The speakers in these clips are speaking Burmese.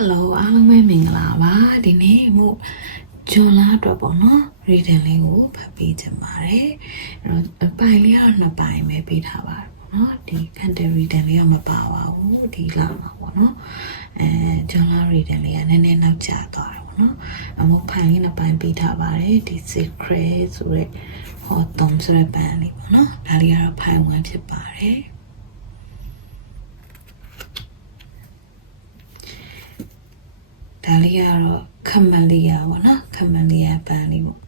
Hello အားလုံးပဲမင်္ဂလာပါဒီနေ့မှုဂျွန်လာအတွက်ပေါ့နော် reading လေးကိုဖတ်ပေးချင်ပါတယ်အဲ့တော့ပိုင်လေးကတော့နှစ်ပိုင်ပဲပေးထားပါတယ်ပေါ့နော်ဒီ candle reading လေးကမပါပါဘူးဒီလောက်မှာပေါ့နော်အဲဂျွန်လာ reading လေးကနည်းနည်းနောက်ကျသွားတယ်ပေါ့နော်အမုတ်ပိုင်လေးနှစ်ပိုင်ပေးထားပါတယ်ဒီ secret ဆိုရက်ဟောတုံးဆိုရက်ပန်လေးပေါ့နော်ဒါလေးကတော့ဖိုင်ဝင်ဖြစ်ပါတယ် ဒါလေးကတော့ခမလီယာပေါ့နော်ခမလီယာပန်းလေးပေါ့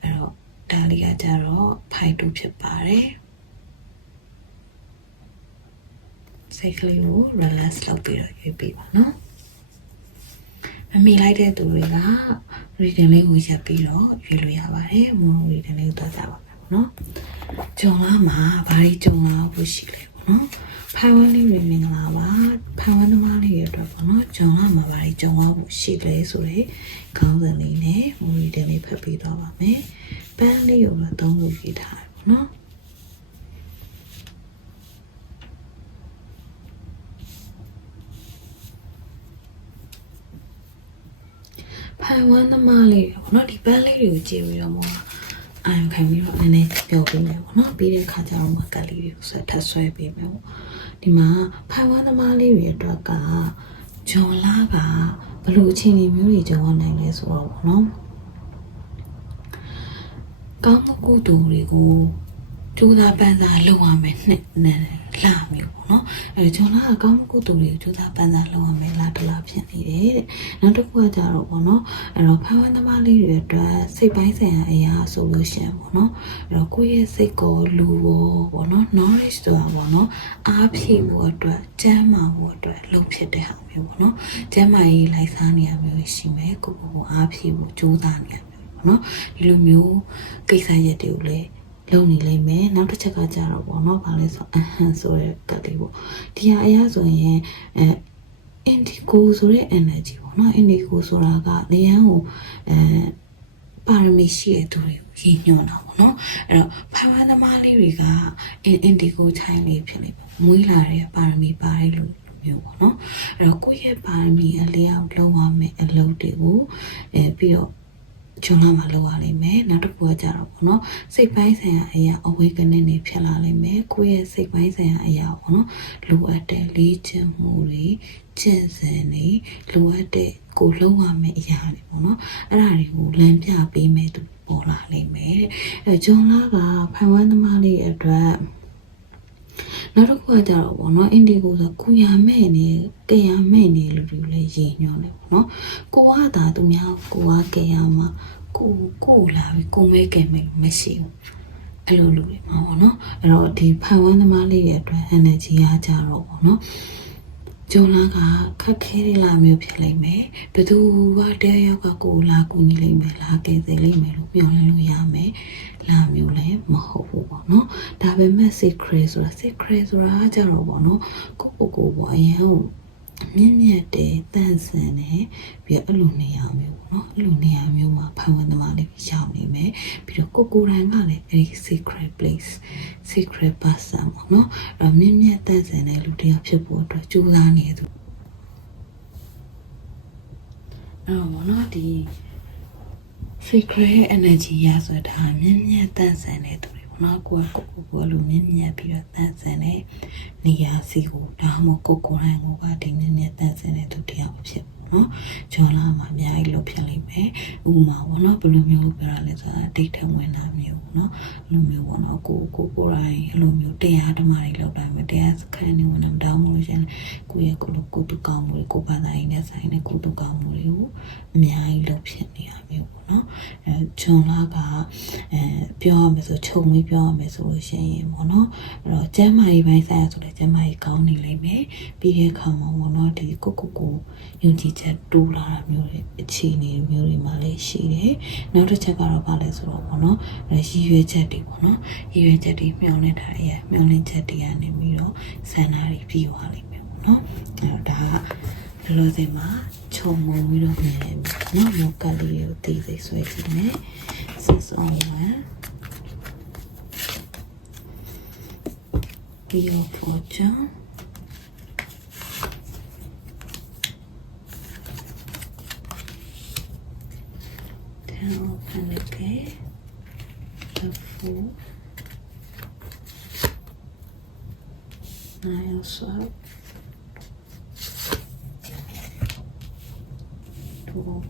အဲ့တော့ဒါလေးကကြတော့ဖိုင်တူဖြစ်ပါတယ်စိတ်ကလေးကို relax လုပ်ပြီးတော့ရွေးပေးပါနော်မမီလိုက်တဲ့သူတွေက reading လေးကိုရပ်ပြီးတော့ရွေးလို့ရပါတယ်မုံ reading လေးကိုသွားကြပါမယ်ပေါ့နော်ဂျုံလာမှာဘာကြီးဂျုံလာဖို့ရှိလဲပေါ့ နော်ဖိုင်ဝမ်လေးတွေမင်္ဂလာပါဖိုင်ဝမ်သမားလေးတွေအတွက်ပေါ့နော်ဂျုံလာမှာဘာကြီးဂျုံလာဖို့ရှိလဲဆိုရဲခေါင်းစဉ်လေးနဲ့မုံ reading လေးဖတ်ပေးသွားပါမယ်ပန်းလေးကိုတော့သုံးလို့ရေးထားတယ်ပေါ့နော်ဖိုင်ဝမ်သမားလေးပေါ့နော်ဒီပန်းလေးတွေကိုကြည့်ပြီးတော့မော အာရုံခံပြီးတော့နည်းနည်းပြောပေးမယ်ပေါ့နော်ပြီးတဲ့ခါကျတော့မကတ်လေးတွေကိုဆက်ထပ်ဆွဲပေးမယ်ပေါ့ဒီမှာဖိုင်ဝမ်သမားလေးတွေအတွက်ကဂျွန်လာကဘယ်လိုအခြေအနေမျိုးတွေကြုံရနိုင်လဲဆိုတော့ပေါ့နော်ကောင်းမှုကုသိုလ်တွေကို ကျူးသားပန်းစားလုပ်ရမယ်နဲ့နဲ့လာမျိုးပေါ့နော်အဲကျွန်တော်ကကောင်းမှုကုသိုလ်တွေကိုကျူးသားပန်းစားလုပ်ရမယ်လားတလားဖြစ်နေတယ်တဲ့နောက်တစ်ခုကကြတော့ပေါ့နော်အဲ့တော့ဖန်ဝန်းသမားလေးတွေအတွက်စိတ်ပိုင်းဆိုင်ရာအရာဆိုလို့ရှိရင်ပေါ့နော်အဲ့တော့ကိုယ့်ရဲ့စိတ်ကိုလူကိုပေါ့နော် knowledge ဆိုတာပေါ့နော်အားဖြည့်ဖို့အတွက်ကျမ်းမာဖို့အတွက်လုပ်ဖြစ်တဲ့ဟာမျိုးပေါ့နော်ကျမ်းမာရေးလိုက်စားနေရမျိုးရှိမယ်ကိုယ့်ကိုယ်ကိုအားဖြည့်ဖို့ကြိုးစားနေရမျိုးပေါ့နော်ဒီလိုမျိုးကိစ္စရက်တွေကိုလည်း လုံနေလိမ့်မယ်နောက်တစ်ချက်ကကြတော့ပေါ့နော်ဗာလဲဆိုအဟန်ဆိုတဲ့ကတ်လေးပေါ့ဒီဟာအရာဆိုရင်အဲ indigo ဆိုတဲ့ energy ပေါ့နော် indigo ဆိုတာကနေရန်ကိုအဲပါရမီရှိတဲ့သူတွေကိုရည်ညွှန်းတာပေါ့နော်အဲ့တော့ဖိုင်ဝမ်သမားလေးတွေက indigo ချိုင်းလေးဖြစ်နေပေါ့မွေးလာတဲ့ပါရမီပါတဲ့လူမျိုးပေါ့နော်အဲ့တော့ကိုယ့်ရဲ့ပါရမီအလျောက်လုံးဝမယ်အလုပ်တွေကိုအဲပြီးတော့ ဂျုံလာမှာလောက်ရလိမ့်မယ်နောက်တစ်ခုကကြတော့ပေါ့နော်စိတ်ပိုင်းဆိုင်ရာအရာ awakening တွေဖြစ်လာလိမ့်မယ်ကိုယ့်ရဲ့စိတ်ပိုင်းဆိုင်ရာအရာပေါ့နော်လိုအပ်တဲ့လေ့ကျင့်မှုတွေကျင့်စဉ်တွေလိုအပ်တဲ့ကိုလုံးဝမယ့်အရာတွေပေါ့နော်အဲ့ဒါတွေကိုလမ်းပြပေးမယ်သူပေါ်လာလိမ့်မယ်တဲ့အဲဂျုံလာကဖိုင်ဝမ်သမားလေးအတွက်နောက်တစ်ခုကကြတော့ပေါ့နော်အင်ဒီကိုဆိုကုရမဲ့နေကရမဲ့နေလူတွေလည်းရည်ညွှန်းတယ်ပေါ့နော်ကိုကသာသူများကိုကကရမှာ ကိုကိုလာပြီးကိုမဲကဲမဲ့မရှိဘူးအဲ့လိုလူတွေမှာပေါ့နော်အဲ့တော့ဒီဖန်ဝန်းသမားလေးရဲ့အတွက် energy ကကြတော့ပေါ့နော်ဂျုံလာကခက်ခဲတဲ့လာမျိုးဖြစ်လိမ့်မယ်ဘယ်သူကတရားရောက်ကကိုလာကူညီလိမ့်မယ်လာကယ်ဆယ်လိမ့်မယ်လို့ပြောလင်းလို့ရမယ်လာမျိုးလည်းမဟုတ်ဘူးပေါ့နော်ဒါပေမဲ့ secret ဆိုတာ secret ဆိုတာကကြတော့ပေါ့နော်ကိုကိုကိုပေါ့အရင်က မြင့်မြတ်တယ်တန့်စင်တယ်ပြီးတော့အဲ့လိုနေရာမျိုးပေါ့နော်အဲ့လိုနေရာမျိုးမှာဖန်ဝင်သမားလေးရောက်နေမယ်ပြီးတော့ကိုကိုယ်တိုင်ကလည်းအဲ့ဒီ secret place secret person ပေါ့နော်အဲ့တော့မြင့်မြတ်တန့်စင်တဲ့လူတစ်ယောက်ဖြစ်ဖို့အတွက်ကြိုးစားနေသူအဲ့တော့ပေါ့နော်ဒီ secret energy ရဆိုတာမြင့်မြတ်တန့်စင်တဲ့သူတွေပေါ့ နော်ကိုယ်ကကိုယ်ကိုယ်လိုမြင့်မြတ်ပြီးတော့တန့်စင်တဲ့နေရာစီကိုဒါမှမဟုတ်ကိုယ်ကိုယ်တိုင်ကိုကဒီမြင့်မြတ်တန့်စင်တဲ့သူတစ်ယောက်ဖြစ်ပေါ့နော်ဂျွန်လာမှာအများကြီးလို့ဖြစ်လိမ့်မယ်ဥပမာပေါ့နော်ဘယ်လိုမျိုးပြောရလဲဆိုတာဒိတ်ထဝင်တာမျိုးပေါ့နော်အဲ့လိုမျိုးပေါ့နော်ကိုကိုကိုယ်တိုင်အဲ့လိုမျိုးတရားဓမ္မတွေလောက်တာမျိုးတရားစခန်းနေဝင်တော့တောင်းမလို့ရှင်ကိုယ့်ရဲ့ကိုယ်လိုကိုယ်တူကောင်းမှုတွေကိုယ်ဘာသာရေးနဲ့ဆိုင်တဲ့ကိုယ်တူကောင်းမှုတွေကိုအများကြီးလုပ်ဖြစ်နေတာမျိုးပေါ့နော်အဲဂျွန်လာကအဲပြောရမယ်ဆိုခြုံပြီးပြောရမယ်ဆိုလို့ရှိရင်ပေါ့နော်အဲ့တော့ကျမ်းမာရေးပိုင်းဆိုင်ရာဆိုလည်းကျမ်းမာရေးကောင်းနေလိမ့်မယ်ပြီးတဲ့အခါမှာပေါ့နော်ဒီကိုကိုကိုယုံကြည်ချက်တိုးလာတာမျိုးတွေအခြေအနေမျိုးတွေမှာလည်းရှိတယ်နောက်တစ်ချက်ကတော့ဘာလဲဆိုတော့ပေါ့နော်အဲရည်ရွယ်ချက်တွေပေါ့နော်ရည်ရွယ်ချက်တွေမျှော်လင့်ထားရဲ့မျှော်လင့်ချက်တွေကနေပြီးတော့ဆန္ဒတွေပြီးသွားလိမ့်မယ်ပေါ့နော်အဲ့တော့ဒါက Pero los demás, chomo, miro, no, no, calio, tide, soy, me, se son, eh. Pio, pocho. Down, and again, the four. Nine, so. Swords Two of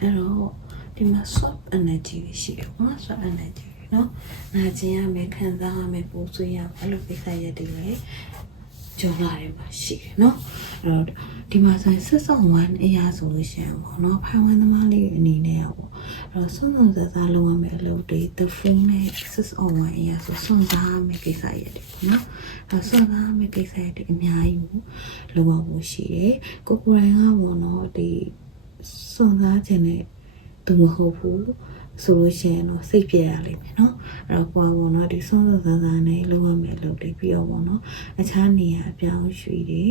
အဲ့တော့ဒီမှာ swap energy တွေရှိတယ်ပေါ့နော် swap energy တွေเนาะနာကျင်ရမယ်ခံစားရမယ်ပိုးဆွေးရမယ်အဲ့လိုကိစ္စရက်တွေလည်းကြုံလာတယ်ပါရှိတယ်เนาะအဲ့တော့ ဒီမှာဆိုရင်ဆက်ဆောင်ဝမ်းအရာဆိုလို့ရှိရင်ပေါ့နော်ဖန်ဝမ်းသမားလေးအနေနဲ့ပေါ့အဲ့တော့စွန့်စွန့်စားစားလုပ်ရမယ့်အလုပ်တွေ the phone နဲ့ access online အရာဆိုစွန့်စားရမယ့်ကိစ္စရပ်တွေပေါ့နော်အဲ့စွန့်စားရမယ့်ကိစ္စရပ်တွေအများကြီးကိုလုပ်ရဖို့ရှိတယ်ကိုကိုရိုင်းကပေါ့နော်ဒီစွန့်စားခြင်းနဲ့သူမဟုတ်ဘူး ဆိုလို့ရှိရင်တော့စိတ်ပြရလိမ့်မယ်เนาะအဲ့တော့ကိုကပေါ့เนาะဒီစွန့်စွန့်စားစားနဲ့လုပ်ရမယ်လုပ်တွေပြီးတော့ပေါ့เนาะအခြားနေရာအပြောင်းရွှေ့တွေ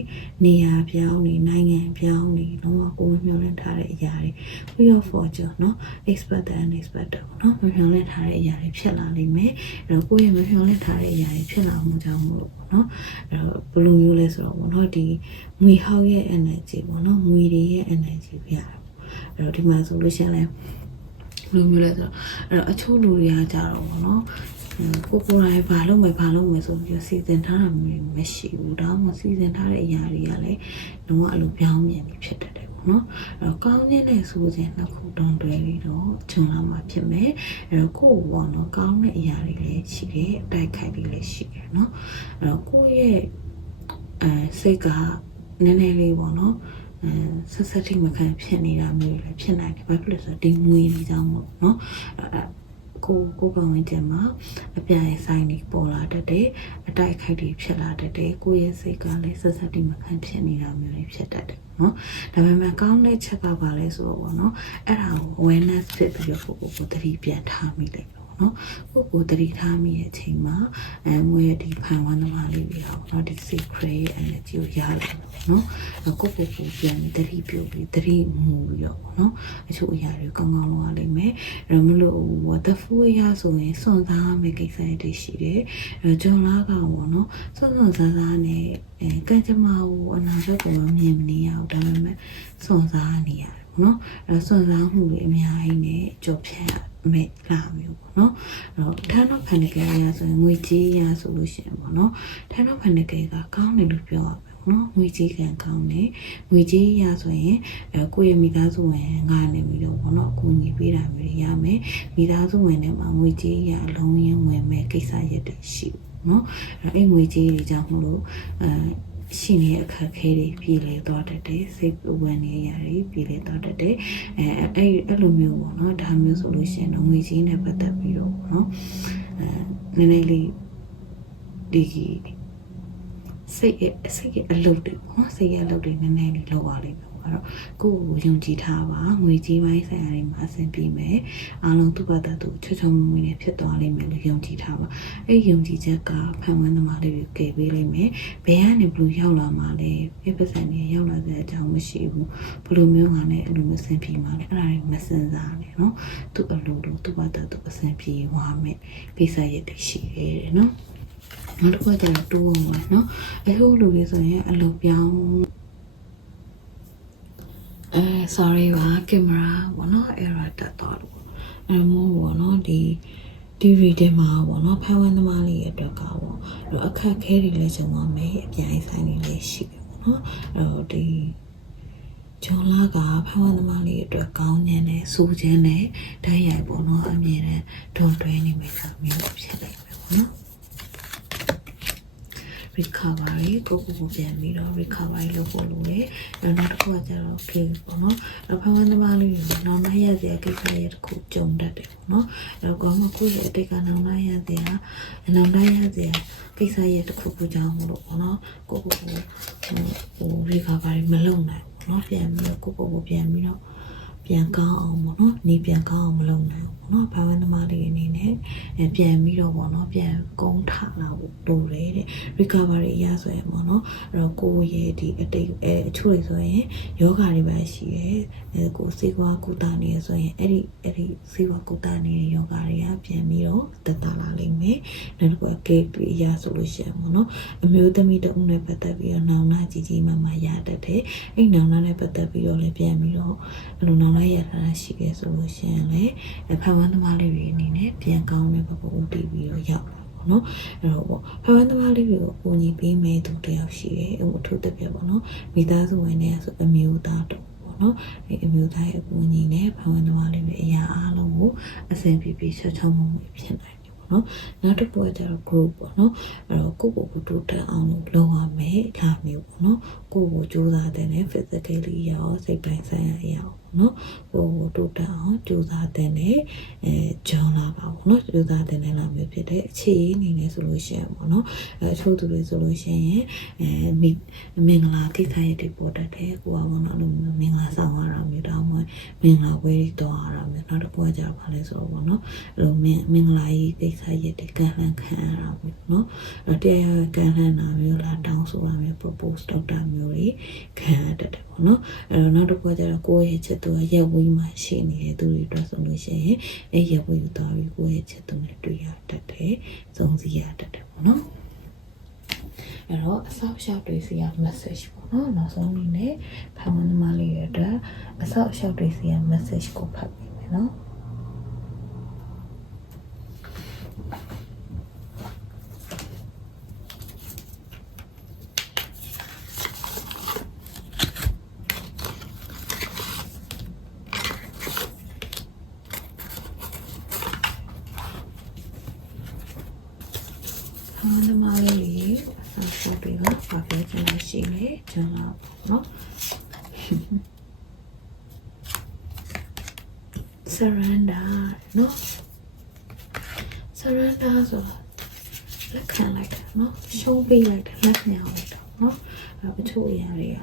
နေရာပြောင်းတွေနိုင်ငံပြောင်းတွေလုံးဝကိုယ်မျှော်လင့်ထားတဲ့အရာတွေ wheel of fortune เนาะ expert and unexpected ပေါ့เนาะမမျှော်လင့်ထားတဲ့အရာတွေဖြစ်လာလိမ့်မယ်အဲ့တော့ကိုယ့်ရဲ့မမျှော်လင့်ထားတဲ့အရာတွေဖြစ်လာမှုကြောင့်မို့လို့ပေါ့เนาะအဲ့တော့ဘယ်လိုမျိုးလဲဆိုတော့ပေါ့เนาะဒီငွေဟောက်ရဲ့ energy ပေါ့เนาะငွေတွေရဲ့ energy ပြရတယ်အဲ့တော့ဒီမှာဆိုလို့ရှိရင်လည်း ဘယ်လိုမျိုးလဲဆိုတော့အဲ့တော့အချို့လူတွေကကြတော့ပေါ့နော်ကိုကိုယ်တိုင်ဘာလုပ်မယ်ဘာလုပ်မယ်ဆိုပြီးစီစဉ်ထားတာမျိုးမရှိဘူးဒါမှမစီစဉ်ထားတဲ့အရာတွေကလည်းလုံးဝအလိုပြောင်းပြန်ပြီးဖြစ်တတ်တယ်ပေါ့နော်အဲ့တော့ကောင်းခြင်းနဲ့ဆိုစဉ်နှစ်ခုတုံးတွဲပြီးတော့ခြုံလာမှာဖြစ်မယ်အဲ့တော့ကိုယ်ပေါ့နော်ကောင်းတဲ့အရာတွေလည်းရှိတယ်အတိုက်ခိုက်တွေလည်းရှိတယ်နော်အဲ့တော့ကိုယ့်ရဲ့အဲစိတ်ကနည်းနည်းလေးပေါ့နော်အဲ ဆက်ဆက်ထိမခံဖြစ်နေတာမျိုးလည်းဖြစ်နိုင်တယ်ဘာဖြစ်လို့ဆိုတော့ဒီငွေကြီးကြောင့်ပေါ့နော်ကိုကိုပဝင်တင်မှာအပြိုင်ဆိုင်တွေပေါ်လာတတ်တယ်အတိုက်ခိုက်တွေဖြစ်လာတတ်တယ်ကိုရဲ့စိတ်ကလည်းဆက်ဆက်တိမခံဖြစ်နေတာမျိုးတွေဖြစ်တတ်တယ်နော်ဒါပေမဲ့ကောင်းတဲ့ချက်ကပါလဲဆိုတော့ပေါ့နော်အဲ့ဒါကို awareness ဖြစ်ပြီးတော့ကိုကိုကိုသတိပြန်ထားမိတယ် နော်ကိုကိုတတိထားမိတဲ့အချိန်မှာအဲငွေဒီဖန်ဝန်းသမားလေးတွေဟောနော်ဒီ secret energy ကိုရလာနော်ကိုကိုကိုပြန်တတိပြုတ်ပြီးတတိမူပြီးတော့နော်အချို့အရာတွေကောင်းကောင်းလုပ်ရလိမ့်မယ်ဒါမလို့ what the fuck ရဆိုရင်စွန့်စားမယ့်ကိစ္စတွေရှိတယ်အဲကျွန်လာကဘောနော်စွန့်စွန့်စားစားနဲ့အဲကံကြမ္မာကိုအနာရောဂါမမြင်မနေရဘူးဒါပေမဲ့စွန့်စားနေရတယ် နော်အဲဆွမ်းစားမှုတွေအများကြီးနဲ့ကြော်ဖြတ်မဲ့လာမျိုးပေါ့နော်အဲ့တော့ဌာနဖန်တကယ်ရဆိုရင်ငွေကြေးရဆိုလို့ရှိရင်ပေါ့နော်ဌာနဖန်တကယ်ကကောင်းတယ်လို့ပြောရမယ်နော်ငွေကြေးကံကောင်းတယ်ငွေကြေးရဆိုရင်အဲကိုယ့်ရဲ့မိသားစုဝင်ငါလည်းပြီးတော့ဘောနော်အကူအညီပေးတာမျိုးရမယ်မိသားစုဝင်ထဲမှာငွေကြေးရအလုံးရင်းဝင်မဲ့ကိစ္စရက်တွေရှိနော်အဲ့တော့အဲ့ငွေကြေးတွေကြောင့်မလို့အဲ ရှိနေတဲ့အခက်အခဲတွေပြည်လေသွားတတ်တယ်စိတ်ဝင်နေရတွေပြည်လေသွားတတ်တယ်အဲအဲ့အဲ့လိုမျိုးပေါ့နော်ဒါမျိုးဆိုလို့ရှိရင်တော့ငွေကြီးနဲ့ပတ်သက်ပြီးတော့ပေါ့နော်အဲနည်းနည်းလေးဒီစိတ်ရဲ့စိတ်ရဲ့အလုပ်တွေပေါ့နော်စိတ်ရဲ့အလုပ်တွေနည်းနည်းလေးလောက်ပါလိမ့်မယ် အဲ့တော့ကိုယ့်ကိုယုံကြည်ထားပါငွေကြီးပိုင်းဆိုင်ရာတွေမှာအဆင်ပြေမယ်အားလုံးသူ့ဘာသာသူချွတ်ချွတ်မွေ့နဲ့ဖြစ်သွားလိမ့်မယ်လို့ယုံကြည်ထားပါအဲ့ယုံကြည်ချက်ကဖန်ဝန်းသမားလေးတွေကယ်ပေးလိမ့်မယ်ဘယ်ကနေဘလို့ရောက်လာမှလဲပြပစံနေရောက်လာတဲ့အကြောင်းမရှိဘူးဘလို့မျိုးကလည်းအလိုမစင်ပြေမှလည်းအဲ့ဒါတွေမစင်စားနဲ့နော်သူ့အလိုလိုသူ့ဘာသာသူအဆင်ပြေသွားမယ်ကိစ္စရတဲ့ရှိတယ်နော်နောက်တစ်ခုကျတော့တိုးအောင်ပါနော်အခုလူတွေဆိုရင်အလုပ်ပြောင်း အဲ sorry ပါကင်မရာဘောနော် error တက်သွားလို့ပေါ့အဲမို့ဘောနော်ဒီ TV ထဲမှာပေါ့နော်ဖန်ဝန်းသမားလေးရဲ့အတွက်ကပေါ့အဲ့အခက်ခဲတွေလည်းကျွန်တော်မယ်အပြိုင်ဆိုင်တွေလည်းရှိတယ်ပေါ့နော်အဲ့တော့ဒီဂျွန်လာကဖန်ဝန်းသမားလေးအတွက်ကောင်းခြင်းနဲ့စူးခြင်းနဲ့ဓာတ်ရိုက်ပေါ့နော်အမြဲတမ်းတွန်းတွဲနေမယ်ဆိုမျိုးဖြစ်နေမယ်ပေါ့နော် recovery ကိုကိုကိုပြန်ပြီးတော့ recovery လုပ်ဖို့လိုတယ်။နောက်တစ်ခုကကျတော့ clean ပေါ့နော်။အဖဝန်းသမားလေးတွေနောင်နှရစရာကိစ္စရဲ့တစ်ခုကြုံတတ်တယ်ပေါ့နော်။အဲတော့ကောမကိုရဲ့အတိတ်ကနောင်နှရစရာနောင်နှရစရာကိစ္စရဲ့တစ်ခုခုကြောင့်မလို့ပေါ့နော်။ကိုကိုကိုဟို recovery မလုပ်နိုင်ဘူးပေါ့နော်။ပြန်ပြီးတော့ကိုကိုကိုပြန်ပြီးတော့ ပြန်ကောင်းအောင်ပေါ့နော်။နေပြန်ကောင်းအောင်မလုပ်နိုင်ဘူးပေါ့နော်။ဘာဝနမလေးအနေနဲ့အဲပြန်ပြီးတော့ပေါ့နော်ပြန်ကုန်းထလာဖို့လိုတယ်တဲ့ recovery အရဆိုရင်ပေါ့နော်အဲ့တော့ကိုယ့်ရဲ့ဒီအတိတ်အဲအချို့တွေဆိုရင်ယောဂတွေပဲရှိတယ်အဲကိုယ်စေကွာကုသနေရဆိုရင်အဲ့ဒီအဲ့ဒီစေကွာကုသနေတဲ့ယောဂတွေကပြန်ပြီးတော့တက်တာလာလိမ့်မယ်နောက်တစ်ခုက gate တွေအရဆိုလို့ရှိရင်ပေါ့နော်အမျိုးသမီးတဦးနဲ့ပတ်သက်ပြီးတော့နောင်နာကြီးကြီးမားမားရတတ်တယ်အဲ့နောင်နာနဲ့ပတ်သက်ပြီးတော့လည်းပြန်ပြီးတော့အဲ့လိုနောင်နာရတာရှိရဲဆိုလို့ရှိရင်လည်းဖန်ဝန်းသမားလေးတွေအနေနဲ့ပြန်ကောင်းတဲ့ဘက်ကိုဦးတည်ပြီးတော့ရောက်လာပေါ့နော်အဲ့တော့ပေါ့ဖန်ဝန်းသမားလေးတွေကိုအကူအညီပေးမယ်သူတယောက်ရှိတယ်ဟိုအထူးသဖြင့်ပေါ့နော်မိသားစုဝင်တွေကဆိုအမျိုးသားတော့ပေါ့နော်အဲအမျိုးသားရဲ့အကူအညီနဲ့ဖန်ဝန်းသမားလေးတွေအရာအားလုံးကိုအဆင်ပြေပြေဆက်ချောင်းမှုဖြစ်နိုင်တယ်ပေါ့နော်နောက်တစ်ခုကကျတော့ group ပေါ့နော်အဲ့တော့ကိုယ့်ကိုယ်ကိုတိုးတက်အောင်လုပ်ရမယ်ဒါမျိုးပေါ့နော်ကိုယ့်ကိုကြိုးစားတဲ့နဲ့ physically ရောစိတ်ပိုင်းဆိုင်ရာရော နော်ဟိုတိုးတက်အောင်ကြိုးစားတဲ့နဲ့အဲဂျွန်လာပါပေါ့နော်ကြိုးစားတဲ့နဲ့လာမျိုးဖြစ်တဲ့အခြေအနေနေဆိုလို့ရှိရင်ပေါ့နော်အဲအချို့သူတွေဆိုလို့ရှိရင်အဲမိမင်္ဂလာကိစ္စရဲ့ဒီပေါ်တက်တဲ့ကိုကပေါ့နော်အဲ့လိုမင်္ဂလာဆောင်ရတာမျိုးတောင်းမှမင်္ဂလာဝေးတော့ရတာမျိုးနောက်တစ်ခုကကြတော့ဘာလဲဆိုတော့ပေါ့နော်အဲ့လိုမင်မင်္ဂလာကြီးကိစ္စရဲ့ဒီကံလှန်ခံရတာမျိုးနော်အဲ့တရားကံလှန်တာမျိုးလားတောင်းဆိုတာမျိုး propose လုပ်တာမျိုးတွေခံရတတ်တယ်ပေါ့နော်အဲ့တော့နောက်တစ်ခုကကြတော့ကိုယ့်ရဲ့ချက်သူကရက်ဝေးမှရှိနေတဲ့သူတွေအတွက်ဆိုလို့ရှိရင်အဲ့ရက်ဝေးကိုသွားပြီးကိုယ့်ရဲ့ချက်သူနဲ့တွေ့ရတတ်တယ်စုံစည်းရတတ်တယ်ပေါ့နော်အဲ့တော့အဆောက်အအုံတွေစီက message ပေါ့နော်နောက်ဆုံးအနေနဲ့ဖန်ဝန်သမားလေးရဲ့အတွက်အဆောက်အအုံတွေစီက message ကိုဖတ်ပေးမယ်နော် surrender เนาะ surrender ဆိုတာလက်ခံလိုက်တာเนาะရှုံးပေးလိုက်တာလက်မြောက်လိုက်တာเนาะအဲပချို့အရာတွေက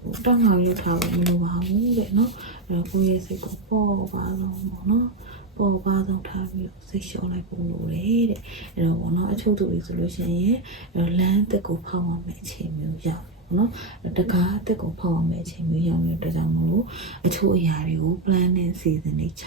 ဟိုတောင်းအောင်လုပ်ထားလို့မလိုပါဘူးတဲ့เนาะအဲကိုယ့်ရဲ့စိတ်ကိုပေါ်ပါတော့ပေါ့เนาะပေါ်ပါတော့ထားပြီးတော့စိတ်လျှော့လိုက်ပုံလို့တဲ့အဲ့တော့ဘောနော်အချို့သူတွေဆိုလို့ရှိရင်လမ်းတက်ကိုဖောက်အောင်မဲ့အချိန်မျိုးရောက် နော်တကားအသက်ကိုဖောက်အောင်မဲ့အချိန်မျိုးရောက်နေတဲ့အတွက်ကြောင့်မို့လို့အချို့အရာတွေကို plan နဲ့စီစဉ်နေချ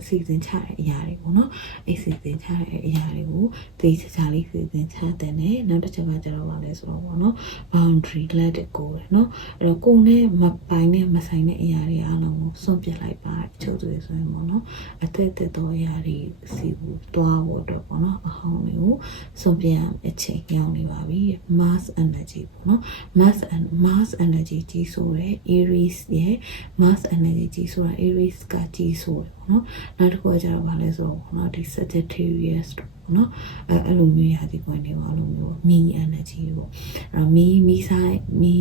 အစီအစဉ်ချတဲ့အရာတွေပေါ့နော်အဲ့စီစဉ်ချတဲ့အရာတွေကိုသိချာချာလေးစီစဉ်ချတဲ့နဲ့နောက်တစ်ချက်ကကျတော့ဗာလဲဆိုတော့ပေါ့နော် boundary let it go တယ်နော်အဲ့တော့ကိုယ်နဲ့မပိုင်နဲ့မဆိုင်တဲ့အရာတွေအားလုံးကိုစွန့်ပစ်လိုက်ပါအချို့တွေဆိုရင်ပေါ့နော်အသက်သက်သောအရာတွေစီကိုတွားဖို့အတွက်ပေါ့နော်အဟောင်းတွေကိုစွန့်ပစ်ရအချိန်ရောက်နေပါပြီ mass energy ပေါ့နော် mass and mass energy ကြီးဆိုရယ် Aries ရဲ့ mass energy ကြီးဆိုတာ Aries ကကြီးဆိုရယ်ပေါ့နော်နောက်တစ်ခုကကျတော့ဗာလဲဆိုတော့ပေါ့နော်ဒီ Sagittarius ပေါ့နော်အဲအဲ့လိုမျိုးရာဒီပွင့်တွေပါလို့မျိုး me energy ပေါ့အဲ့တော့ me me side me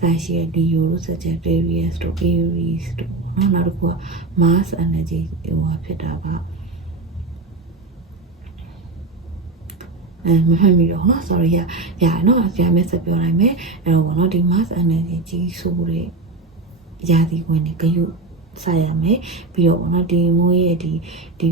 ဆိုင်ရှိတဲ့ Leo တို့ Sagittarius တို့ Aries တို့ပေါ့နော်နောက်တစ်ခုက Mars energy ဟိုဖြစ်တာက အဲမဖတ်မိတော့နော် sorry ရရတယ်နော်ပြန်မဲ့ဆက်ပြောလိုက်မယ်အဲ့တော့ဘောနော်ဒီ mass energy ကြီးဆိုတဲ့ရာသီဝင်နေကြည့်ဆက်ရမယ်ပြီးတော့ဘောနော်ဒီမိုးရဲ့ဒီဒီ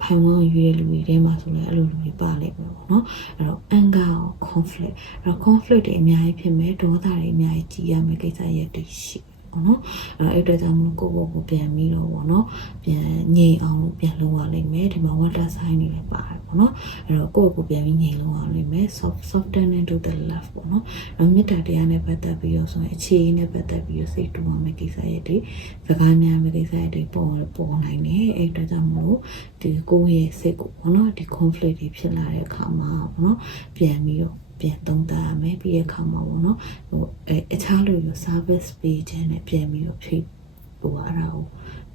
ဖိုင်ဝမ်ရွေးတဲ့လူတွေထဲမှာဆိုလည်းအဲ့လိုလူတွေပါလိမ့်မယ်ပေါ့နော်အဲ့တော့ anger ကို conflict အဲ့တော့ conflict တွေအများကြီးဖြစ်မယ်ဒေါသတွေအများကြီးကြီးရမယ်ကိစ္စရဲ့တရှိ ပေါ့နော်အဲ့တော့အဲ့အတွက်ကြောင့်မလို့ကိုယ့်ကိုယ်ကိုပြန်ပြီးတော့ပေါ့နော်ပြန်ငြိမ်အောင်လို့ပြန်လုပ်ရလိမ့်မယ်ဒီမှာ water sign တွေလည်းပါတယ်ပေါ့နော်အဲ့တော့ကိုယ့်ကိုယ်ကိုပြန်ပြီးငြိမ်လို့ရလိမ့်မယ် soft soften into the love ပေါ့နော်အဲ့မေတ္တာတရားနဲ့ပတ်သက်ပြီးတော့ဆိုရင်အခြေအနေနဲ့ပတ်သက်ပြီးတော့စိတ်တူအောင်မယ့်ကိစ္စရဲ့ဒီစကားများမယ့်ကိစ္စရဲ့ဒီပေါ်ပေါ်နိုင်တယ်အဲ့အတွက်ကြောင့်မလို့ဒီကိုယ့်ရဲ့စိတ်ကိုပေါ့နော်ဒီ conflict တွေဖြစ်လာတဲ့အခါမှာပေါ့နော်ပြန်ပြီးတော့ ပြန်သုံးသပ်ရမယ်ပြီးတဲ့အခါမှာပေါ့နော်ဟိုအဲအခြားလူမျိုး service ပေးခြင်းနဲ့ပြန်ပြီးတော့ဖြည့်ဟိုအဲ့ဒါကို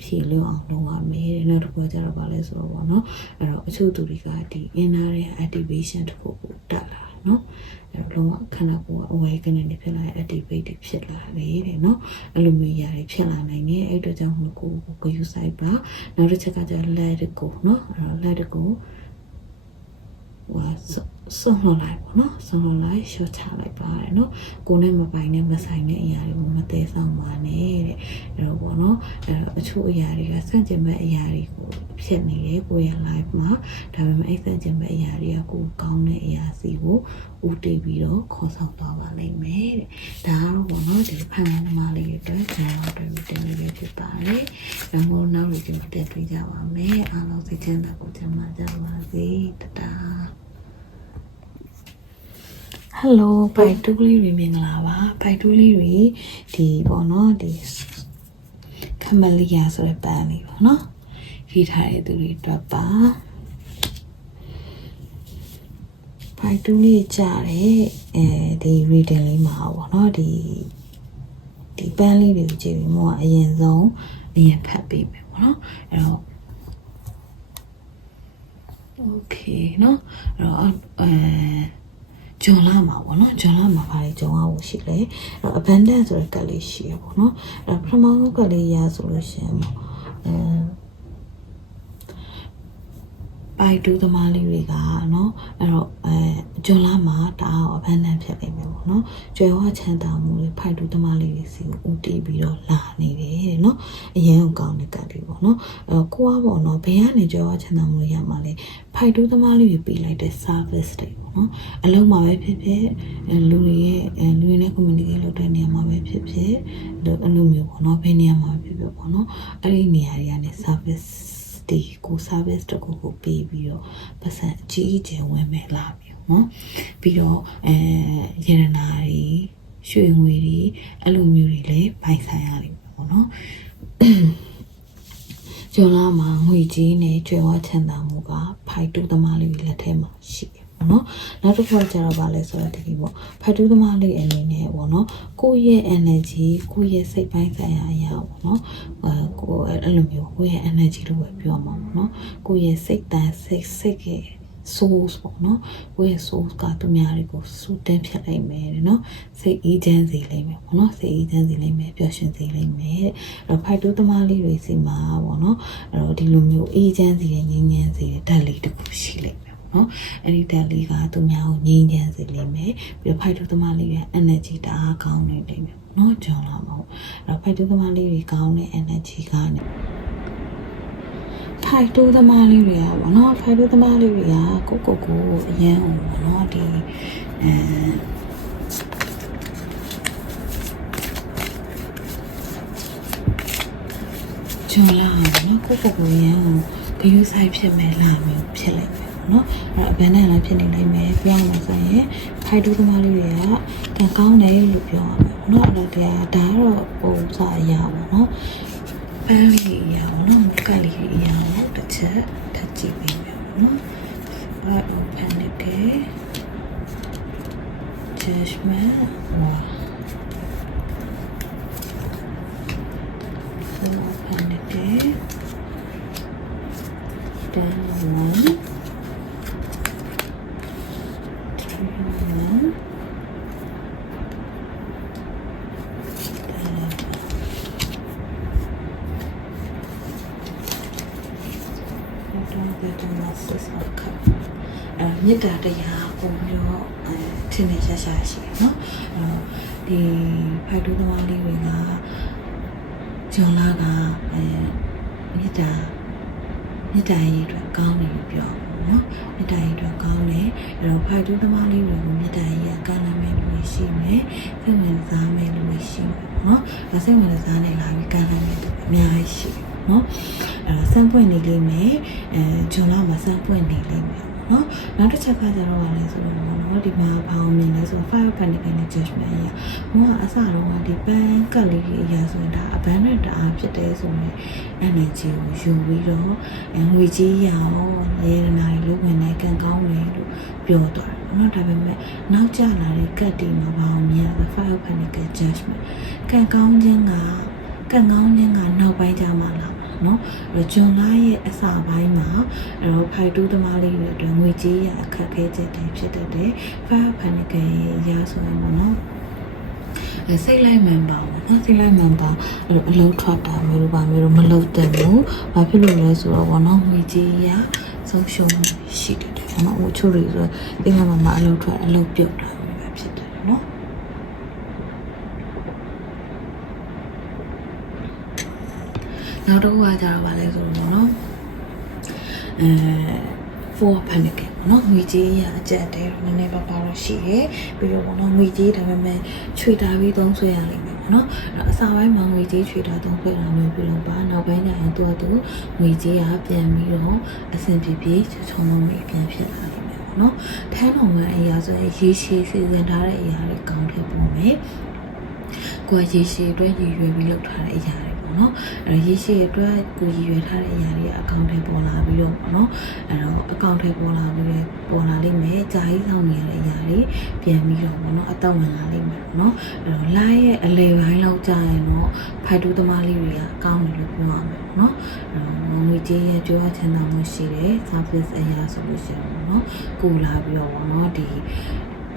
ဖြည့်လို့အောင်လုပ်ရမယ်တဲ့နောက်တစ်ခုကကျတော့ဗာလဲဆိုတော့ပေါ့နော်အဲ့တော့အချို့သူတွေကဒီ inner ရဲ့ activation တစ်ခုကိုတက်လာနော်အဲ့တော့လုံးဝခန္ဓာကိုယ်က awakening တွေဖြစ်လာရင် activate တွေဖြစ်လာတယ်တဲ့နော်အဲ့လိုမျိုးຢာတွေဖြစ်လာနိုင်တယ်အဲ့အတွက်ကြောင့်မလို့ကိုယ်ကိုယူဆိုင်ပါနောက်တစ်ချက်ကကျ let it go နော်အဲ့တော့ let it go ဟို ဆွန့်လွတ်လိုက်ပေါ့နော်ဆွန့်လွတ်လိုက်ရှော့ချလိုက်ပါတယ်နော်ကိုနဲ့မပိုင်နဲ့မဆိုင်တဲ့အရာတွေကိုမသေးဆောင်ပါနဲ့တဲ့အဲ့တော့ပေါ့နော်အဲ့တော့အချို့အရာတွေကစန့်ကျင်မဲ့အရာတွေကိုဖြစ်နေတယ်ကိုရဲ့ life မှာဒါပေမဲ့အဲ့စန့်ကျင်မဲ့အရာတွေကကိုကောင်းတဲ့အရာစီကိုဦးတည်ပြီးတော့ခေါ်ဆောင်သွားပါလိမ့်မယ်တဲ့ဒါကတော့ပေါ့နော်ဒီဖန်သမားလေးတွေအတွက်ကျွန်တော်တို့တင်လေးလေးဖြစ်ပါတယ်။ဒါမို့နောက်လေးဒီမှာတက်တွေ့ကြပါမယ်။အားလုံးစိတ်ချမ်းသာကိုကျန်းမာကြပါစေတတား ဟယ်လိုဘိုက်တူးလေးတွေမင်္ဂလာပါဘိုက်တူးလေးတွေဒီပေါ့နော်ဒီကမလီယာဆိုတဲ့ပန်းလေးပေါ့နော်ရေးထားတဲ့သူတွေအတွက်ပါဘိုက်တူးလေးကြားတဲ့အဲဒီ reading လေးမှာပေါ့နော်ဒီဒီပန်းလေးတွေကိုကြည့်ပြီးမှအရင်ဆုံးအရင်ဖတ်ပေးမယ်ပေါ့နော်အဲ့တော့ okay เนาะအဲ့တော့အဲ ဂျွန်လာမှာပေါ့နော်ဂျွန်လာမှာပါတယ်ဂျုံအောင်ရှိလေအဲ့တော့ abundance ဆိုတဲ့ကတ်လေးရှိရပေါ့နော်အဲ့တော့ပထမဆုံးကတ်လေးရဆိုလို့ရှိရင်ပေါ့အဲ ပိုက်တူးသမားလေးတွေကနော်အဲ့တော့အဲဂျွန်လာမှာတအား abundance ဖြစ်နေမယ်ပေါ့နော်ကျွယ်ဝချမ်းသာမှုတွေဖိုက်တူးသမားလေးတွေစီကိုဦးတည်ပြီးတော့လာနေတယ်တဲ့နော်အရင်ကောင်းတဲ့ကတ်လေးပေါ့နော်အဲ့တော့ကိုကပေါ့နော်ဘယ်ကနေကျွယ်ဝချမ်းသာမှုတွေရမှာလဲဖိုက်တူးသမားလေးတွေပေးလိုက်တဲ့ service တွေပေါ့နော်အလုံးမှာပဲဖြစ်ဖြစ်အဲလူတွေရဲ့အဲလူတွေနဲ့ communicate လုပ်တဲ့နေရာမှာပဲဖြစ်ဖြစ်အဲ့လိုမျိုးပေါ့နော်ဘယ်နေရာမှာပဲဖြစ်ဖြစ်ပေါ့နော်အဲ့ဒီနေရာတွေကနေ service ဒီကို service တကူကိုပေးပြီးတော့ပတ်စံအကြီးအကျယ်ဝင်မဲ့လာပြီနော်ပြီးတော့အဲရတနာတွေရွှေငွေတွေအဲ့လိုမျိုးတွေလည်းပိုင်ဆိုင်ရလိမ့်မယ်ပေါ့နော်ကျော်လာမှာငွေကြီးနဲ့ကျွယ်ဝချမ်းသာမှုကဖိုက်တူသမားလေးလက်ထဲမှာရှိတယ် ပေါ့နော်နောက်တစ်ခါကျတော့ဗာလဲဆိုတော့ဒီပေါ့ဖိုက်တူသမားလေးအနေနဲ့ပေါ့နော်ကိုယ့်ရဲ့ energy ကိုယ့်ရဲ့စိတ်ပိုင်းဆိုင်ရာအရာပေါ့နော်အဲကိုယ်အဲ့လိုမျိုးကိုယ့်ရဲ့ energy လို့ပဲပြောမှာပေါ့နော်ကိုယ့်ရဲ့စိတ်တန်စိတ်စိတ်ရဲ့ source ပေါ့နော်ကိုယ့်ရဲ့ source ကသူများတွေကိုစူတင်ဖြစ်လိုက်မယ်တဲ့နော်စိတ်အေးချမ်းစေလိမ့်မယ်ပေါ့နော်စိတ်အေးချမ်းစေလိမ့်မယ်ပျော်ရွှင်စေလိမ့်မယ်တဲ့အဲ့တော့ဖိုက်တူးသမားလေးတွေစီမှာပေါ့နော်အဲ့တော့ဒီလိုမျိုးအေးချမ်းစေတဲ့ငြိမ်းချမ်းစေတဲ့ဓာတ်လေးတစ်ခုရှိလိမ့်မယ် နော်အဲ့ဒီတက်လေးကသူများကိုငြိမ်းချမ်းစေလိမ့်မယ်ပြီးတော့ဖိုက်တူသမားလေးရဲ့ energy တအားကောင်းနေလိမ့်မယ်နော်ကြောင်လာမဟုတ်အဲ့တော့ဖိုက်တူသမားလေးတွေကောင်းတဲ့ energy ကနေဖိုက်တူသမားလေးတွေကပေါ့နော်ဖိုက်တူသမားလေးတွေကကိုကိုကိုအရန်အောင်ပေါ့နော်ဒီအဲကျော်လာနော်ကိုကိုကိုရန်အောင်ဂရုစိုက်ဖြစ်မယ်လာမျိုးဖြစ်လိုက်မယ် နော်အဲ့အဘန်နဲ့လည်းဖြစ်နေနိုင်မယ်ပြောင်းလို့ဆိုရင်ဖိုက်တူသမားလေးတွေကကံကောင်းတယ်လို့ပြောရမယ်နော်အဲ့တော့တရားဒါကတော့ဟိုစားအရာပေါ့နော်ပန်းလေးအရာပေါ့နော်မကလေးအရာပေါ့တစ်ချက်ထပ်ကြည့်ပေးမယ်ပေါ့နော်အဲ့တော့ဖန်နေကဲ judgment wow ဆိုဖန်နေကဲ then one three one တော့ဒီတော့ဆက်ဆက်ခပ်အဲ မေတ္တာတရားပုံပြီးတော့ထင်နေရရရှိတယ်နော်အဲ့တော့ဒီဖတ်တူးသမားလေးတွေကဂျွန်လာကအဲမေတ္တာမေတ္တာရေးအတွက်ကောင်းတယ်လို့ပြောပါနော်မေတ္တာရေးအတွက်ကောင်းတယ်အဲ့တော့ဖတ်တူးသမားလေးတွေကမေတ္တာရေးကကမ်းလာမဲ့လူတွေရှိမယ်စိတ်ဝင်စားမဲ့လူတွေရှိမယ်နော်ဒါစိတ်ဝင်စားနေလာပြီးကမ်းလာမဲ့လူအများကြီးရှိတယ်နော်အဲ့တော့စမ်းပွင့်နေလိမ့်မယ်အဲဂျွန်လာမှာစမ်းပွင့်နေလိမ့်မယ် နော်နောက်တစ်ချက်ကကျတော့ဗာလဲဆိုတော့နော်ဒီမှာဘာအောင်မြင်လဲဆိုတော့ fire panic နဲ့ judgment အရာဘုံကအစတော့ကဒီပန်းကတ်လေးကြီးအရာဆိုရင်ဒါ abandon တအားဖြစ်တယ်ဆိုရင် energy ကိုယူပြီးတော့ငွေကြီးရအောင်ရေရနာတွေလုပ်ဝင်နိုင်ကံကောင်းတယ်လို့ပြောသွားတယ်နော်ဒါပေမဲ့နောက်ကျလာတဲ့ကတ်တီမှာဘာအောင်မြင်လဲ fire panic judgment ကံကောင်းခြင်းကကံကောင်းခြင်းကနောက်ပိုင်းကျမှလာ နော်အဲ့ဂျွန်လာရဲ့အစာပိုင်းမှာအဲ့တော့ဖိုက်တူးသမားလေးတွေအတွက်ငွေကြေးရအခက်ခဲချက်တွေဖြစ်တတ်တယ်ဖာဖန်ကရဆိုရင်ပေါ့နော်စိတ်လိုက်မှန်ပါဘူးနော်စိတ်လိုက်မှန်ပါအဲ့လိုအလုံးထွက်တာမျိုးလိုပါမျိုးလိုမလုပ်တဲ့ဘူးဘာဖြစ်လို့လဲဆိုတော့ဘောနော်ငွေကြီးရစဆုံးရှုံးမှုရှိတယ်တယ်နော်ဟိုချို့တွေဆိုတင်းကမှမအလုပ်ထွက်အလုပ်ပြုတ်တာပဲဖြစ်တယ်နော် နောက်တစ်ခုကကြတော့ဗာလဲဆိုတော့နော်အဲ for panic ပေါ့နော်ငွေကြေးရအကျက်တဲနည်းနည်းပါးပါတော့ရှိတယ်ပြီးတော့ပေါ့နော်ငွေကြေးဒါပေမဲ့ခြွေတာပြီးသုံးဆွဲရလိမ့်မယ်ပေါ့နော်အဲ့တော့အစားပိုင်းမှာငွေကြေးခြွေတာသုံးဆွဲတာမျိုးပြုလုပ်ပါနောက်ပိုင်းကျရင်သူ့အတူငွေကြေးကပြန်ပြီးတော့အဆင်ပြေပြေချုံလုံးလေးပြန်ဖြစ်လာလိမ့်မယ်ပေါ့နော်ထဲတော်မှာအရာဆိုရင်ရေရှည်စီစဉ်ထားတဲ့အရာတွေကောင်းတယ်ပုံမယ်ကိုယ်ရေရှည်အတွက်ရည်ရွယ်ပြီးလုပ်ထားတဲ့အရာတွေပေါ့ နော်အဲရေရှည်အတွက်ကိုရည်ရွယ်ထားတဲ့အရာတွေအကောင့်ထဲပေါ်လာပြီးတော့ပေါ့နော်အဲတော့အကောင့်ထဲပေါ်လာပြီးတော့ပေါ်လာလိမ့်မယ်ကြာကြီးဆောင်နေရတဲ့အရာတွေပြန်ပြီးတော့ပေါ့နော်အတော့ဝင်လာလိမ့်မယ်ပေါ့နော်အဲတော့ line ရဲ့အလေပိုင်းလောက်ကြာရင်တော့ဖိုက်တူးသမားလေးတွေကကောင်းတယ်လို့ပြောရမယ်ပေါ့နော်အဲတော့ငွေကြေးရဲ့ကြွားချမ်းသာမှုရှိတယ် service အရာဆိုလို့ရှိရင်ပေါ့နော်ကိုလာပြီးတော့ပေါ့နော်ဒီ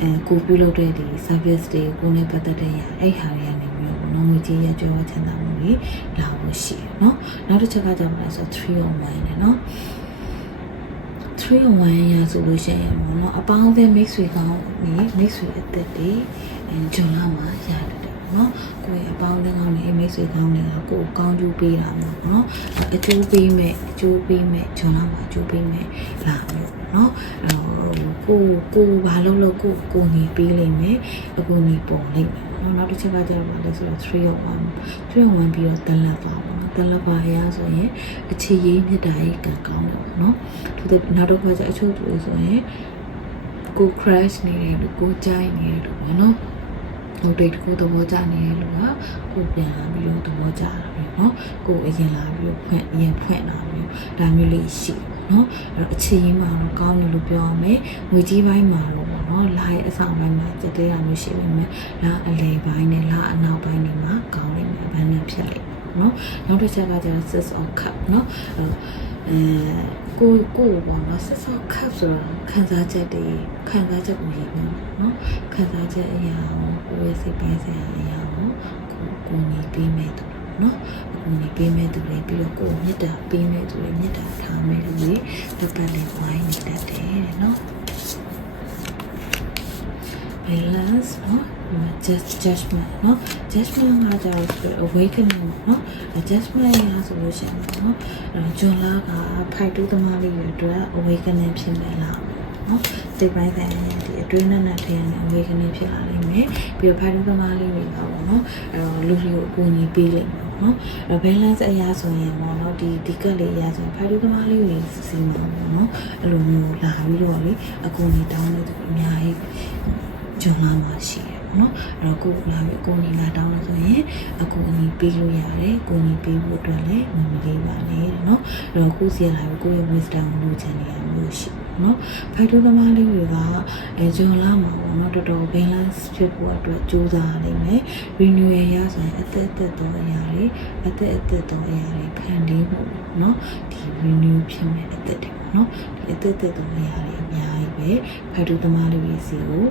အဲကိုပြုလုပ်တဲ့ဒီ service တွေကိုနဲ့ပတ်သက်တဲ့ရအဲ့ဟာတွေကနေပြီးတော့ပေါ့ နော်ငွေကြေးရကြွယ်ဝချမ်းသာမှုတွေလာဖို့ရှိတယ်เนาะနောက်တစ်ချက်ကကြောင့်လဲဆို3 on 1နဲ့เนาะ3 on 1ရဆိုလို့ရှိရင်ပေါ့နော်အပေါင်းအသင်းမိတ်ဆွေကောင်းနေမိတ်ဆွေအသက်တွေအဲဂျွန်လာမှာရတယ်တယ်ပေါ့နော်ကိုယ့်ရဲ့အပေါင်းအသင်းကောင်းနေမိတ်ဆွေကောင်းနေတာကိုယ်ကောင်းကျိုးပေးတာမျိုးပေါ့နော်အကျိုးပေးမဲ့အကျိုးပေးမဲ့ဂျွန်လာမှာအကျိုးပေးမဲ့လာမျိုးပေါ့နော်အဲကိုကိုဘာလို့လို့ကိုကိုညီပေးလိမ့်မယ်အကူညီပေါ်လိမ့်မယ် နော်နောက်တစ်ချက်ကကျတော့ဗာလဲဆိုတော့3 on 1 3 on 1ပြီးတော့တန်လက်ပါပေါ့နော်တန်လက်ပါရဆိုရင်အခြေရေးမြစ်တာရေးကံကောင်းတယ်ပေါ့နော်သူတို့နောက်တစ်ခါကျအချို့သူဆိုရင်ကို crash နေတယ်လို့ကိုကြိုက်နေတယ်လို့ပေါ့နော် ဟိုတိတ်ကိုသဘောကျနေတဲ့လူကကိုပြန်လာပြီးတော့သဘောကျတာပဲเนาะကိုအရင်လာပြီးတော့ဖွင့်အရင်ဖွင့်လာပြီးဒါမျိုးလေးရှိเนาะအဲ့တော့အခြေရင်းမှာတော့ကောင်းတယ်လို့ပြောရမယ်ငွေကြီးပိုင်းမှာတော့ပေါ့နော်လာရဲ့အဆောင်ပိုင်းမှာကြက်တဲရမျိုးရှိပေမဲ့လာအလေပိုင်းနဲ့လာအနောက်ပိုင်းတွေမှာကောင်းလိမ့်မယ်ဘန်းနဲ့ဖြစ်လိမ့်မယ်เนาะနောက်တစ်ချက်ကကျတော့ six of cup เนาะအဲကိုကိုပေါ့နော် six of cup ဆိုတာခံစားချက်တွေခံစားချက်ကိုရည်ညွှန်းเนาะခံစားချက်အရာကိုကို ရဲ့စိတ်ပိုင်းဆိုင်ရာအရာကိုကိုကိုညီပေးမဲ့သူနော်အခုနေပေးမဲ့သူတွေပြီးတော့ကိုယ်မေတ္တာပေးမဲ့သူတွေမေတ္တာထားမဲ့သူတွေပတ်ပတ်လေးဝိုင်းနေတတ်တယ်တဲ့နော် balance နော် just judgment နော် judgment ကကြတော့ awakening เนาะ judgment ရဆိုလို့ရှိရင်เนาะအဲဂျွန်လာကဖိုက်တူးသမားလေးတွေအတွက် awakening ဖြစ်မယ်လားနော် စိတ်ပိုင်းဆိုင်ရာဒီအတွင်းနဲ့နဲ့ထဲကနေ awakening ဖြစ်လာနိုင်မယ်ပြီးတော့ဖိုက်တူးသမားလေးတွေကပေါ့နော်အဲတော့လူတွေကိုအကူအညီပေးလိမ့်မယ်နော်အဲ balance အရာဆိုရင်ပေါ့နော်ဒီဒီကက်လေးအရာဆိုရင်ဖိုက်တူးသမားလေးတွေစီမှာပေါ့နော်အဲ့လိုမျိုးလာပြီးတော့လေအကူအညီတောင်းနေသူအများကြီးဂျွန်လာမှာရှိတယ်နော်အဲ့တော့ကိုလာပြီးကိုညီလာတောင်းလို့ဆိုရင်အကူအညီပေးလို့ရတယ်ကိုညီပေးဖို့အတွက်လည်းမမလေးပါနဲ့တဲ့နော်အဲ့တော့ကိုစီလာပြီးကိုရဲ့ wisdom ကိုလိုချင်နေရမျိုးရှိနော်ဖိုက်တိုးသမားလေးတွေကအဲဂျွန်လာမှာပေါ့နော်တော်တော် balance ဖြစ်ဖို့အတွက်ကြိုးစားနိုင်မယ် renewal ရဆိုရင်အသက်အသက်သောအရာတွေအသက်အသက်သောအရာတွေဖန်တီးဖို့နော်ဒီ renew ဖြစ်မဲ့အသက်တွေပေါ့နော်ဒီအသက်အသက်သောအရာတွေအများကြီးပဲဖိုက်တိုးသမားလေးတွေစီကို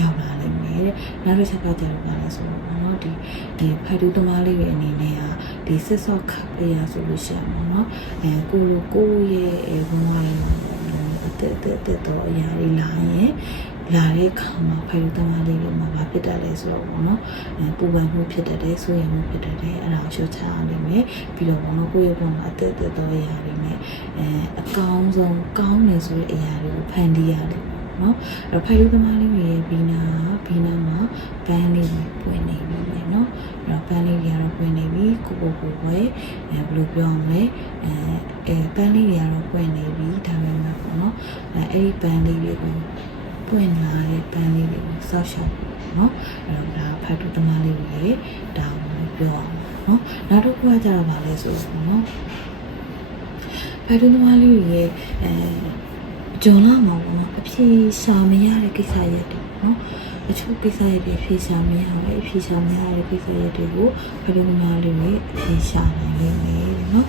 ရောက်လာလိမ့်မယ်တဲ့နောက်တစ်ချက်ကကြတော့ပါလဲဆိုတော့เนาะဒီဒီဖတ်တူးသမားလေးတွေအနေနဲ့ဟာဒီစစ်စော့ခပ်အရာဆိုလို့ရှိရင်ပေါ့เนาะအဲကိုလိုကိုရဲ့အဲဘဝလေး မှာအသက်အသက်အသက်တော့အရာတွေလာရင်လာတဲ့ခါမှာဖတ်တူးသမားလေးတွေမှာဘာဖြစ်တတ်လဲဆိုတော့ပေါ့เนาะအဲပူပန်မှုဖြစ်တတ်တယ်ဆိုရင်မှုဖြစ်တတ်တယ်အဲ့ဒါကိုရှင်းချရနိုင်မယ်ပြီးတော့ပေါ့เนาะကိုယ့်ရဲ့ဘဝမှာအသက်အသက်တော့အရာတွေနဲ့အဲအကောင်းဆုံးကောင်းတယ်ဆိုတဲ့အရာတွေကိုဖန်တီးရတယ်နော်အဲ့ဖိုက်လူသမားလေးတွေရဲ့ဘီနာဘီနာမှာဘန်းလေးတွေပွင့်နေပြီလေနော်အဲ့တော့ဘန်းလေးတွေကတော့ပွင့်နေပြီကိုကိုကိုပဲအဲဘယ်လိုပြောမလဲအဲ အဲဘန်းလေးတွေကတော့ပွင့်နေပြီဒါပေမဲ့ပေါ့နော်အဲအဲ့ဒီဘန်းလေးတွေကိုပွင့်လာတဲ့ဘန်းလေးတွေကိုစောက်ရှောက်နော်အဲ့တော့ဒါဖိုက်လူသမားလေးတွေရဲ့ဒါကိုပြောအောင်နော်နောက်တစ်ခုကကြတော့ဗာလဲဆိုတော့နော်ဖိုက်လူသမားလေးတွေရဲ့အဲဂျွန်လာမှာပေါ့နော်အဖြေရှာမရတဲ့ကိစ္စရက်တွေနော်အချို့ကိစ္စရက်တွေအဖြေရှာမရဘူးအဖြေရှာမရတဲ့ကိစ္စရက်တွေကိုဘယ်လိုများလေးတွေအဖြေရှာနိုင်လိမ့်မယ်နော်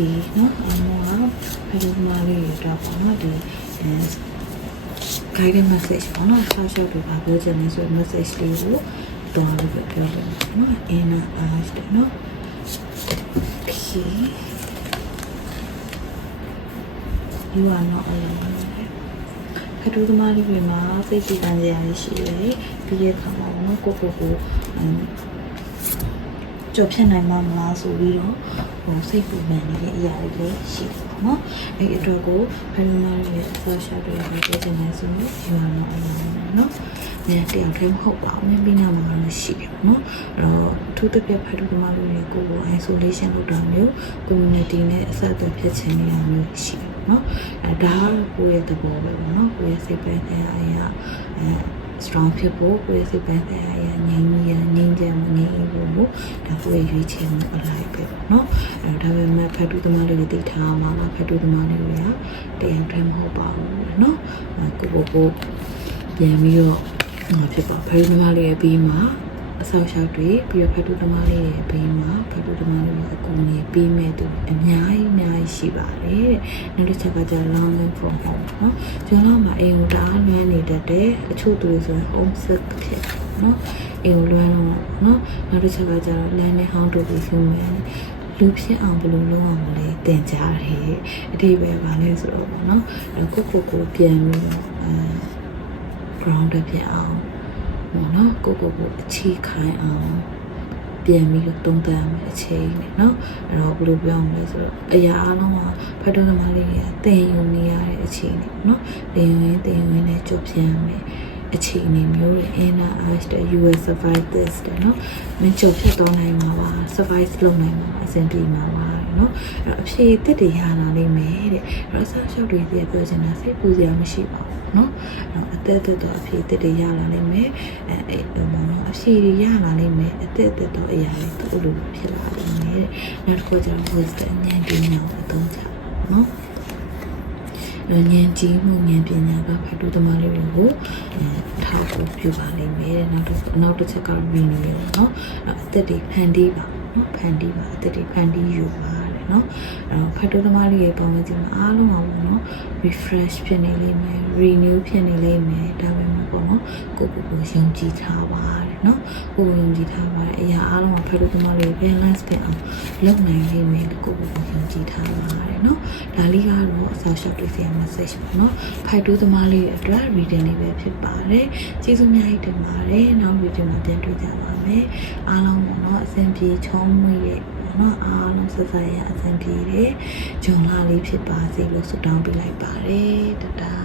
โอเคနော်အမောဘယ်လိုများလေးတွေတော့ပေါ့နော်ဒီအဲ guided message ပေါ့နော်ဆောက်ရှောက်တို့ပါပြောချင်နေဆို message လေးကိုတွားလို့ပြောတယ်နော် inner eyes တဲ့နော် okay you are not alone ဖတူသမားလေးတွေမှာစိတ်ကြည်တမ်းကြရရှိတယ်ပြီးရဲ့ခါမှာပေါ့နော်ကိုကိုကိုအမ်ကြော်ဖြတ်နိုင်မှာမလားဆိုပြီးတော့ ဟိုစိတ်ပူပန်နေတဲ့အရာတွေလည်းရှိတယ်ပေါ့နော်အဲ့ဒီအတွက်ကိုဖတူသမားလေးရဲ့အဆောရှာတွေကိုပြောချင်တယ်ဆိုရင် you are not alone နော်။ညတယောက်တည်းမဟုတ်ပါဘူး။မိနာမှာလည်းရှိတယ်ပေါ့နော်။အဲ့တော့အထူးသဖြင့်ဖတူသမားလေးတွေကိုကို isolation လုပ်တာမျိုး community နဲ့အဆက်အသွယ်ဖြစ်ချင်နေတာမျိုးရှိတယ်ပေါ့နော်။အဲဒါကတော့ကိုယ့်ရဲ့သဘောပဲပေါ့နော်။ကိုယ့်ရဲ့စိတ်ပိုင်းအရာအရာအဲ strong ဖြစ်ဖို့ကိုယ့်ရဲ့စိတ်ပိုင်းအရာအရာငြိမ်းရငြိမ်းချမ်းမငြိမ်းဖို့ကိုဒါကိုယ့်ရဲ့ရွေးချယ်မှုအလိုက်ပဲပေါ့နော်။အဲဒါပေမဲ့ဖတူသမားလေးတွေသိထားမှာလားဖတူသမားလေးတွေကတရားတည်းမဟုတ်ပါဘူးနော်။အဲကိုကိုကိုပြန်ပြီးတော့ဟောဖြစ်ပါဖတူသမားလေးရဲ့ပြီးမှာ အဆောက်အအုံတွေပြီးတော့ဖက်တူသမားလေးတွေဘေးမှာဖက်တူသမားလေးတွေအကူနေပေးမဲ့သူအများကြီးအများကြီးရှိပါတယ်တဲ့နောက်တစ်ချက်ကကြာ learning from home နော်ကျွန်တော်မှာအိမ်ကိုတအားလွမ်းနေတတ်တယ်အချို့သူတွေဆိုရင် home sick ဖြစ်နော်အိမ်ကိုလွမ်းလို့နော်နောက်တစ်ချက်ကကြာ learning how to be human လူဖြစ်အောင်ဘယ်လိုလုပ်အောင်လဲသင်ကြားတယ်အတိပဲပါလဲဆိုတော့ပေါ့နော်ကိုကိုကိုပြန်ပြီးတော့အဲ ground ဖြစ်အောင် ပေါ့နော်ကိုကိုကိုအခြေခိုင်းအောင်ပြန်ပြီးတော့တုံးတမ်းမယ်အချိန်နဲ့เนาะအဲ့တော့ဘယ်လိုပြောမလဲဆိုတော့အရာအလုံးကဖတ်တော်သမားလေးတွေကတင်ယူနေရတဲ့အချိန်နဲ့เนาะတင်ယူရင်တင်ယူရင်လည်းကြိုပြန်းမယ်အခြေအနေမျိုးတွေ inner arch တဲ့ US survive this တဲ့เนาะမင်းကြော်ဖြစ်သွားနိုင်မှာပါ survive လုပ်နိုင်မှာပါအဆင်ပြေမှာပါเนาะအဲ့တော့အဖြေတစ်တွေရလာလိမ့်မယ်တဲ့အဲ့တော့ဆောက်ရှောက်တွေပြပြောချင်တာစိတ်ပူစရာမရှိပါဘူးเนาะအဲ့တော့အ သက်သက်တော့အဖြေတစ်တွေရလာလိမ့်မယ်အဲအဲ့ဟိုမောင်တော့အဖြေတွေရလာလိမ့်မယ်အသက်သက်တော့အရာတွေသူ့လိုဖြစ်လာလိမ့်မယ်တဲ့နောက်တစ်ခုကျတော့ wisdom ဉာဏ်ပညာကိုအသုံးချเนาะ ဉာဏ်ကြီးမှုဉာဏ်ပညာကဖတ်တူသမားလေးတွေကိုအဲထောက်ဖို့ပြုပါလိမ့်မယ်တဲ့နောက်တစ်နောက်တစ်ချက်က renew ရောเนาะအသက်တွေဖန်တီးပါเนาะဖန်တီးပါအသက်တွေဖန်တီးယူပါ တဲ့เนาะအဲ့တော့ဖတ်တူသမားလေးရဲ့ပုံစံမှာအားလုံးအောင်ပေါ့เนาะ refresh ဖြစ်နေလိမ့်မယ် renew ဖြစ်နေလိမ့်မယ်ဒါပေမဲ့ပေါ့เนาะကိုကိုကိုယုံကြည်ထားပါတဲ့เนาะကိုကိုယုံကြည်ထားပါတဲ့အရာအားလုံးကဖတ်တူသမားလေး balance ဖြစ်အောင်လုပ်နိုင်လိမ့်မယ်လို့ကိုကိုကိုယုံကြည်ထားပါတဲ့เนาะဒါလေးကတော့အဆောက်အအုံတွေစီ message ပေါ့เนาะဖိုက်တူးသမားလေးအတွက် reading လေးပဲဖြစ်ပါတယ်ကျေးဇူးများကြီးတင်ပါတယ်နောက် video မှာပြန်တွေ့ကြပါမယ်အားလုံးပေါ့เนาะအဆင်ပြေချောမွေ့ရဲ့ ပေါ့နော်အားလုံးဆက်စားရအဆင်ပြေတယ်ဂျုံလာလေးဖြစ်ပါစေလို့ဆုတောင်းပေးလိုက်ပါတယ်တတား